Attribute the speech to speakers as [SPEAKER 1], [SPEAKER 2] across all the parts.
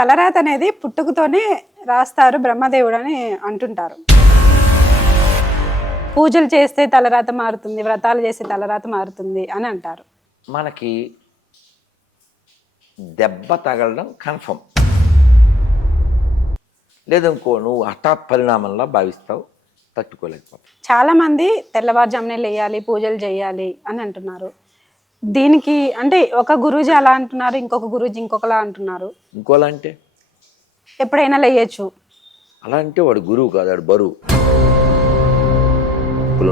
[SPEAKER 1] తలరాత అనేది పుట్టుకతోనే రాస్తారు బ్రహ్మదేవుడు అని అంటుంటారు. పూజలు చేస్తే తలరాత మారుతుంది వ్రతాలు చేస్తే తలరాత మారుతుంది అని అంటారు.
[SPEAKER 2] మనకి దెబ్బ తగలడం కన్ఫర్మ్. లేదనుకో నువ్వు హఠాత్ పరిణామంలా భావిస్తావు తట్టుకోలేకపోతావు.
[SPEAKER 1] చాలా మంది తెల్లవారుజామునే లేయాలి పూజలు చేయాలి అని అంటున్నారు. దీనికి అంటే ఒక గురూజీ అలా అంటున్నారు ఇంకొక గురూజీ ఇంకొకలా అంటున్నారు.
[SPEAKER 2] ఇంకోలా అంటే?
[SPEAKER 1] ఎప్పుడైనా లేయచ్చు.
[SPEAKER 2] అలా అంటే వాడు గురువు కాదు వాడు బరువు.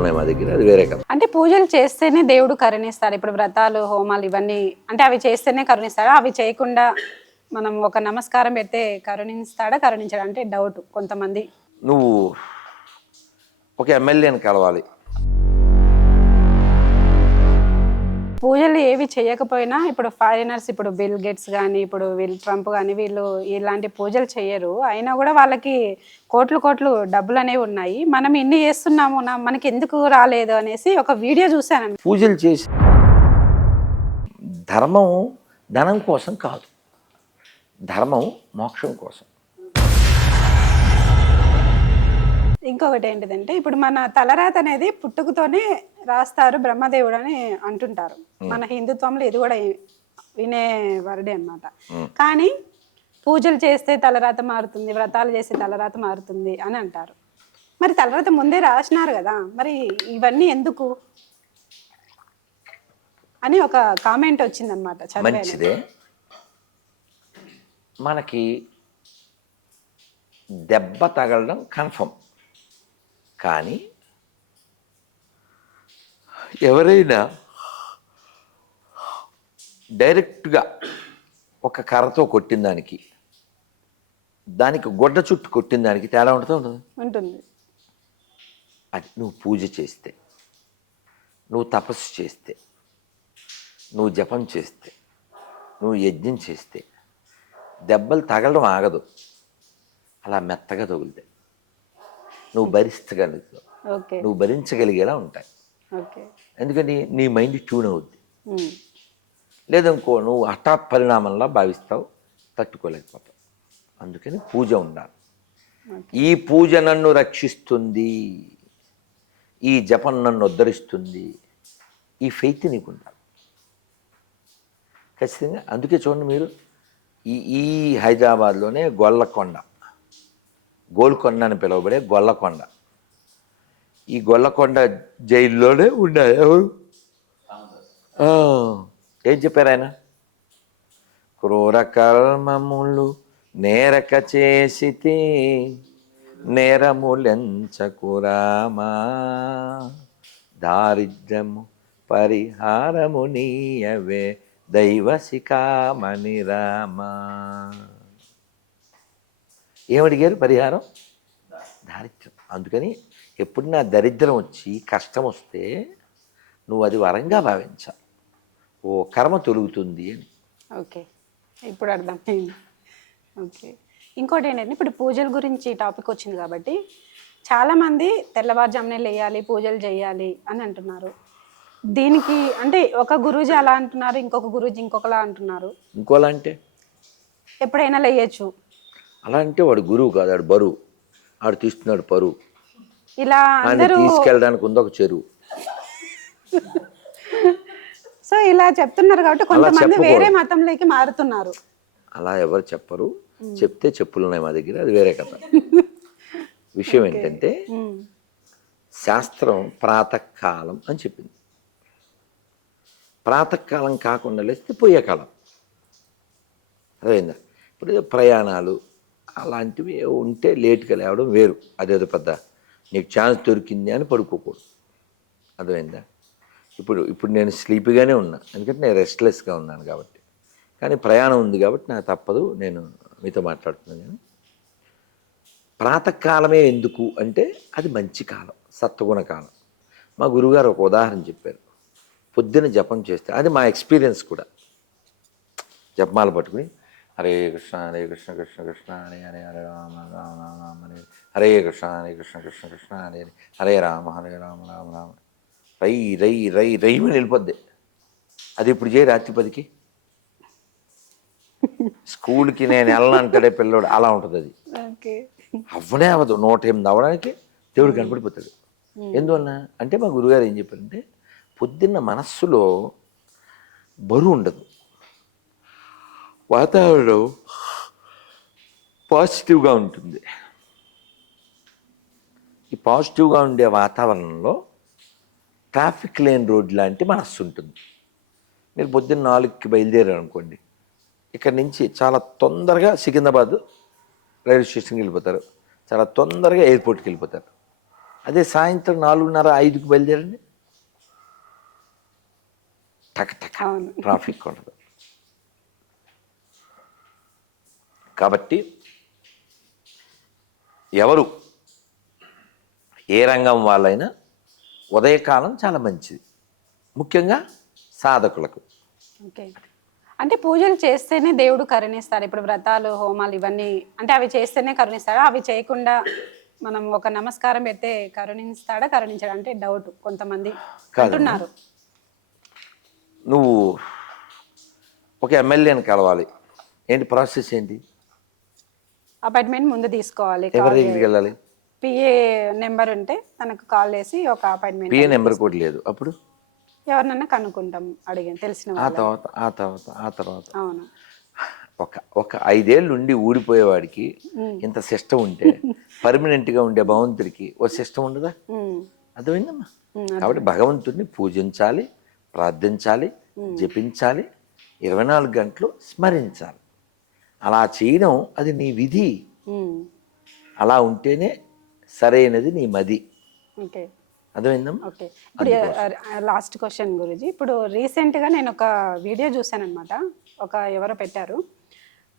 [SPEAKER 2] ఉన్నాయి మా దగ్గర అది వేరే కదా
[SPEAKER 1] అంటే పూజలు చేస్తేనే దేవుడు కరుణిస్తాడు ఇప్పుడు వ్రతాలు హోమాలు ఇవన్నీ అంటే అవి చేస్తేనే కరుణిస్తాడు. అవి చేయకుండా మనం ఒక నమస్కారం పెడితే కరుణిస్తాడా కరుణించాడా? అంటే డౌట్ కొంతమంది.
[SPEAKER 2] నువ్వు ఒక ఎమ్మెల్యేని కలవాలి.
[SPEAKER 1] పూజలు ఏవి చేయకపోయినా ఇప్పుడు ఫారినర్స్ ఇప్పుడు బిల్ గేట్స్ కానీ ఇప్పుడు వీళ్ళు ట్రంప్ కానీ వీళ్ళు ఇలాంటి పూజలు చేయరు. అయినా కూడా వాళ్ళకి కోట్లు కోట్లు డబ్బులు అనేవి ఉన్నాయి. మనం ఇన్ని చేస్తున్నాము మనకి ఎందుకు రాలేదు అనేసి ఒక వీడియో చూశాను.
[SPEAKER 2] పూజలు చేసి ధర్మం ధనం కోసం కాదు. ధర్మం మోక్షం కోసం.
[SPEAKER 1] ఇంకొకటి ఏంటిదంటే ఇప్పుడు మన తలరాత అనేది పుట్టుకతోనే రాస్తారు బ్రహ్మదేవుడు అని అంటుంటారు మన హిందుత్వంలో ఇది కూడా వినే వరడే అన్నమాట. కానీ పూజలు చేస్తే తలరాత మారుతుంది వ్రతాలు చేస్తే తలరాత మారుతుంది అని అంటారు. మరి తలరాత ముందే రాసినారు కదా మరి ఇవన్నీ ఎందుకు? అని ఒక కామెంట్ వచ్చిందనమాట చదివాను
[SPEAKER 2] మంచిదే. మనకి దెబ్బ తగలడం కన్ఫర్మ్. కానీ ఎవరైనా డైరెక్ట్గా ఒక కర్రతో కొట్టిన దానికి దానికి గొడ్డ చుట్టూ కొట్టిన దానికి తేడా ఉంటుందో ఉండదు
[SPEAKER 1] ఉంటుంది.
[SPEAKER 2] అది నువ్వు పూజ చేస్తే నువ్వు తపస్సు చేస్తే నువ్వు జపం చేస్తే నువ్వు యజ్ఞం చేస్తే దెబ్బలు తగలడం ఆగదు. అలా మెత్తగా తగులుతాయి. నువ్వు భరించగలుగుతావు. నువ్వు భరించగలిగేలా ఉంటాయి.
[SPEAKER 1] ఓకే.
[SPEAKER 2] ఎందుకని నీ మైండ్ ట్యూన్ అవుద్ది. లేదనుకో నువ్వు హఠాత్ పరిణామంలా భావిస్తావు తట్టుకోలేకపోతావు. అందుకని పూజ ఉండాలి. ఈ పూజ నన్ను రక్షిస్తుంది. ఈ జపం నన్ను ఉద్ధరిస్తుంది. ఈ ఫెయిత్ నీకు ఉండాలి ఖచ్చితంగా. అందుకే చూడండి మీరు ఈ ఈ హైదరాబాద్లోనే గొల్లకొండ. గోల్కొండ అని పిలువబడే గొల్లకొండ. ఈ గొల్లకొండ జైల్లోనే ఉన్నాయి ఎవరు? ఏం చెప్పారు ఆయన? క్రూర కర్మములు నేరక చేసితే నేరములెంచకురామా దారిద్ర్యము పరిహారము నీయవే దైవశిఖామణి రామా. ఏమడిగారు పరిహారం? దారిద్ర్యం. అందుకని ఎప్పుడు నా దరిద్రం వచ్చి కష్టం వస్తే నువ్వు అది వరంగా భావించాలి. ఓ కర్మ తొలుగుతుంది అని.
[SPEAKER 1] ఓకే. ఇప్పుడు అర్థమైంది. ఓకే. ఇంకోటి ఏంటంటే ఇప్పుడు పూజల గురించి టాపిక్ వచ్చింది కాబట్టి చాలామంది తెల్లవారుజామునే లేయాలి పూజలు చేయాలి అని అంటున్నారు. దీనికి అంటే ఒక గురూజీ అలా అంటున్నారు ఇంకొక గురూజీ ఇంకొకలా అంటున్నారు.
[SPEAKER 2] ఇంకోలా అంటే?
[SPEAKER 1] ఎప్పుడైనా లేయచ్చు.
[SPEAKER 2] అలా అంటే వాడు గురువు కాదు వాడు బరువు. ఆడు తీస్తున్నాడు పరువు.
[SPEAKER 1] ఇలా
[SPEAKER 2] ఆయన తీసుకెళ్ళడానికి ఉంది ఒక చెరువు.
[SPEAKER 1] సో ఇలా చెప్తున్నారు కాబట్టి కొంతమంది. వేరే మతంలోకి మారుతున్నారు.
[SPEAKER 2] అలా ఎవరు చెప్పరు. చెప్తే చెప్పులు ఉన్నాయి మా దగ్గర అది వేరే కథ. విషయం ఏంటంటే శాస్త్రం ప్రాతకాలం అని చెప్పింది. ప్రాతకాలం కాకుండా లేస్తే పోయే కాలం అదేందా ఇప్పుడు ప్రయాణాలు అలాంటివి ఉంటే లేట్గా లేవడం వేరు. అదేదో పెద్ద నీకు ఛాన్స్ దొరికింది అని పడుకోకూడదు. అర్థమైందా? ఇప్పుడు ఇప్పుడు నేను స్లీపీగానే ఉన్నా. ఎందుకంటే నేను రెస్ట్లెస్గా ఉన్నాను కాబట్టి. కానీ ప్రయాణం ఉంది కాబట్టి నాకు తప్పదు. నేను మీతో మాట్లాడుతున్నాను కానీ. ప్రాతకాలమే ఎందుకు అంటే అది మంచి కాలం. సత్వగుణ కాలం. మా గురుగారు ఒక ఉదాహరణ చెప్పారు. పొద్దున జపం చేస్తే అది మా ఎక్స్పీరియన్స్ కూడా. జపమాల పట్టుకుని హరే కృష్ణ హరే కృష్ణ కృష్ణ కృష్ణ హరే హరే హరే రామ రామ రామ రామ హరే హరే కృష్ణ హరే కృష్ణ కృష్ణ కృష్ణ హరే హరే హరే రామ హరే రామ రామ రామ. రై రై రై రై అని వెళ్ళిపోద్ది. అది ఇప్పుడు చేయి రాత్రి పదికి స్కూల్కి నేను వెళ్ళనంటాడే పిల్లోడు. అలా ఉంటుంది అది. అవ్వనే అవ్వదు. నూట ఎనిమిది అవ్వడానికి దేవుడు కనపడిపోతాడు. ఎందువల్ల అంటే మా గురుగారు ఏం చెప్పారంటే పొద్దున్న మనస్సులో బరువు ఉండదు. వాతావరణం పాజిటివ్గా ఉంటుంది. ఈ పాజిటివ్గా ఉండే వాతావరణంలో ట్రాఫిక్ లేని రోడ్ లాంటి మనస్సు ఉంటుంది. మీరు పొద్దున్న నాలుగుకి బయలుదేరారు అనుకోండి ఇక్కడ నుంచి చాలా తొందరగా సికింద్రాబాద్ రైల్వే స్టేషన్కి వెళ్ళిపోతారు. చాలా తొందరగా ఎయిర్పోర్ట్కి వెళ్ళిపోతారు. అదే సాయంత్రం నాలుగున్నర ఐదుకి బయలుదేరండి. టక్ టక్ ట్రాఫిక్ ఉండదు. కాబట్టి ఎవరు ఏ రంగం వాళ్ళైనా ఉదయకాలం చాలా మంచిది. ముఖ్యంగా సాధకులకు.
[SPEAKER 1] ఓకే. అంటే పూజలు చేస్తేనే దేవుడు కరుణిస్తాడు ఇప్పుడు వ్రతాలు హోమాలు ఇవన్నీ అంటే అవి చేస్తేనే కరుణిస్తాడు? అవి చేయకుండా మనం ఒక నమస్కారం పెడితే కరుణిస్తాడా? కరుణించాడా? అంటే డౌట్ కొంతమంది అంటున్నారు.
[SPEAKER 2] నువ్వు ఒక ఎమ్మెల్యేని కలవాలి. ఏంటి ప్రాసెస్ ఏంటి?
[SPEAKER 1] అపాయింట్మెంట్ ముందు తీసుకోవాలి
[SPEAKER 2] ఎవరి దగ్గరికి వెళ్ళాలి?
[SPEAKER 1] పిఏ నెంబర్ ఉంటే తనకు కాల్ చేసి ఒక అపాయింట్మెంట్
[SPEAKER 2] పిఏ నెంబర్ కూడా లేదు. అప్పుడు?
[SPEAKER 1] ఎవరినన్నా కనుక్కుంటాం అడిగాను తెలిసిన
[SPEAKER 2] ఆ తర్వాత ఆ తర్వాత ఆ తర్వాత.
[SPEAKER 1] అవును.
[SPEAKER 2] ఒక ఒక ఐదేళ్ళు ఉండి ఊడిపోయేవాడికి ఇంత సిస్టమ్ ఉంటే పర్మనెంట్గా ఉండే భగవంతుడికి ఓ సిస్టమ్ ఉండదా? అర్థమైందమ్మా? కాబట్టి భగవంతుడిని పూజించాలి ప్రార్థించాలి జపించాలి ఇరవై నాలుగు గంటలు స్మరించాలి. అలా చేయడం అది నీ విధి. అలా ఉంటేనే సరైనది నీ మది.
[SPEAKER 1] ఓకే. ఇప్పుడు లాస్ట్ క్వశ్చన్ గురించి ఇప్పుడు రీసెంట్గా నేను ఒక వీడియో చూశానమాట ఒక ఎవరో పెట్టారు.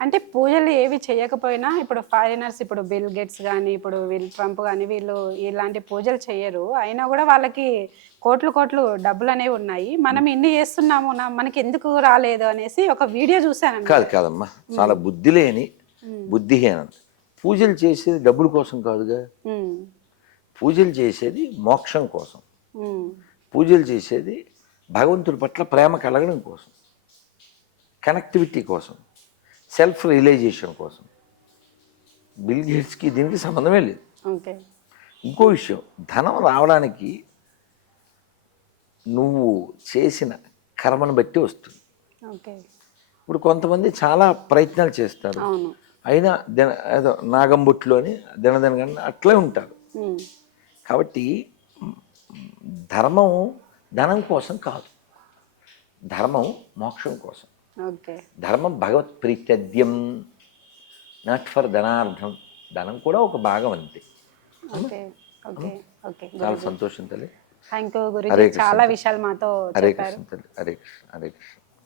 [SPEAKER 1] అంటే పూజలు ఏవి చేయకపోయినా ఇప్పుడు ఫారినర్స్ ఇప్పుడు బిల్ గేట్స్ కానీ ఇప్పుడు వీళ్ళు ట్రంప్ కానీ వీళ్ళు ఇలాంటి పూజలు చేయరు అయినా కూడా వాళ్ళకి కోట్లు కోట్లు డబ్బులు అనేవి ఉన్నాయి. మనం ఇన్ని చేస్తున్నాము నా- మనకి ఎందుకు రాలేదు అనేసి ఒక వీడియో చూశాను
[SPEAKER 2] కాదు కాదమ్మా. చాలా బుద్ధి లేని బుద్ధిహీనం పూజలు చేసేది డబ్బుల కోసం కాదుగా. పూజలు చేసేది మోక్షం కోసం. పూజలు చేసేది భగవంతుడి పట్ల ప్రేమ కలగడం కోసం. కనెక్టివిటీ కోసం. సెల్ఫ్ రియలైజేషన్ కోసం. బిల్ గేట్స్కి దీనికి సంబంధమే లేదు. ఇంకో విషయం ధనం రావడానికి నువ్వు చేసిన కర్మను బట్టి వస్తుంది. ఇప్పుడు కొంతమంది చాలా ప్రయత్నాలు చేస్తారు. అయినా దిన ఏదో నాగంబుట్లో అని దినదినగండి అట్లే ఉంటారు. కాబట్టి ధర్మం ధనం కోసం కాదు. ధర్మం మోక్షం కోసం. ధర్మం భగవత్ ప్రీత్యద్యం నాట్ ఫర్ ధనార్థం ధనం కూడా ఒక భాగం అంతే. చాలా సంతోషం తల్లి.
[SPEAKER 1] థ్యాంక్ యూ గురించి. చాలా విషయాలు మాతో
[SPEAKER 2] హరే కృష్ణ తల్లి హరే కృష్ణ హరే కృష్ణ.